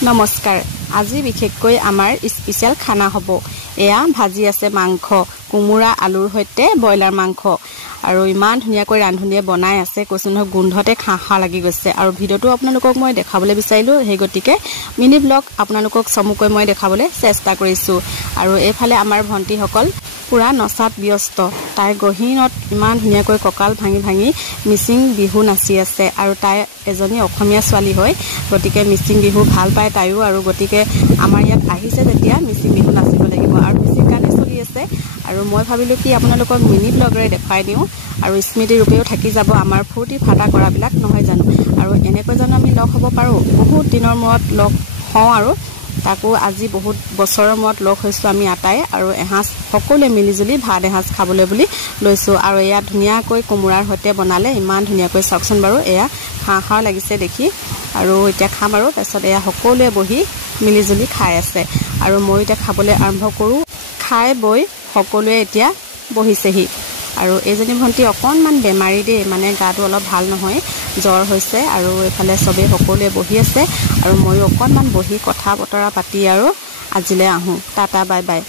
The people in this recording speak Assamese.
নমস্কাৰ আজি বিশেষকৈ আমাৰ স্পেশাল খানা হ'ব এয়া ভাজি আছে মাংস কুমুৰা আলুৰ সৈতে বয়লাৰ মাংস আৰু ইমান ধুনিয়াকৈ ৰান্ধনিয়ে বনাই আছে কৈছন গুন্ধতে খাখা লাগি গৈছে আৰু ভিডিওটো আপোনালোকক মই দেখাবলৈ বিচাৰিলো হে গতিকে মিনি ব্লগ আপোনালোকক সমুকৈ মই দেখাবলৈ চেষ্টা কৰিছো আৰু এফালে আমাৰ ভন্টি সকল পুৰা নচাত ব্যস্ত তাই গহিনত ইমান ধুনিয়াকৈ ককাল ভাঙি ভাঙি মিচিং বিহু নাচি আছে আৰু তাই এজনী অসমীয়া ছোৱালী হয় গতিকে মিচিং বিহু ভাল পায় তাইও আৰু গতিকে আমাৰ ইয়াত আহিছে যেতিয়া মিচিং বিহু নাচিব লাগিব আৰু মিচিং গানে চলি আছে আৰু মই ভাবিলো কি আপোনালোকক মিনি ব্লগৰে দেখাই দিও আৰু স্মৃতি ৰূপেও থাকি যাব আমাৰ ফুৰ্তি ফাটা কৰাবিলাক নহয় জানো আৰু এনেকৈ জানো আমি লগ হ'ব পাৰো বহুত দিনৰ মূৰত লগ হওঁ আৰু তাকো আজি বহুত বছৰৰ মূৰত লগ হৈছো আমি আটাই আৰু এহাজ সকলোৱে মিলিজুলি ভাত এহাজ খাবলৈ বুলি লৈছো আৰু এয়া ধুনিয়াকৈ কুমুৰাৰ সৈতে বনালে ইমান ধুনিয়াকৈ চাওকচোন বাৰু এয়া খাখা লাগিছে দেখি আৰু এতিয়া খাম আৰু তাৰছত এয়া সকলোৱে বহি মিলিজুলি খাই আছে আৰু মই এতিয়া খাবলৈ আৰম্ভ কৰো খাই বই সকলোৱে এতিয়া বহিছেহি আৰু এজনী ভন্টি অকনমান বেমাৰী দে মানে গাটো অলপ ভাল নহয় জ্বৰ হৈছে আৰু এফালে সবে সকলোৱে বহি আছে আৰু মই অকনমান বহি কথা বতৰা পাতি আৰু আজিলে আহো টাটা বাই বাই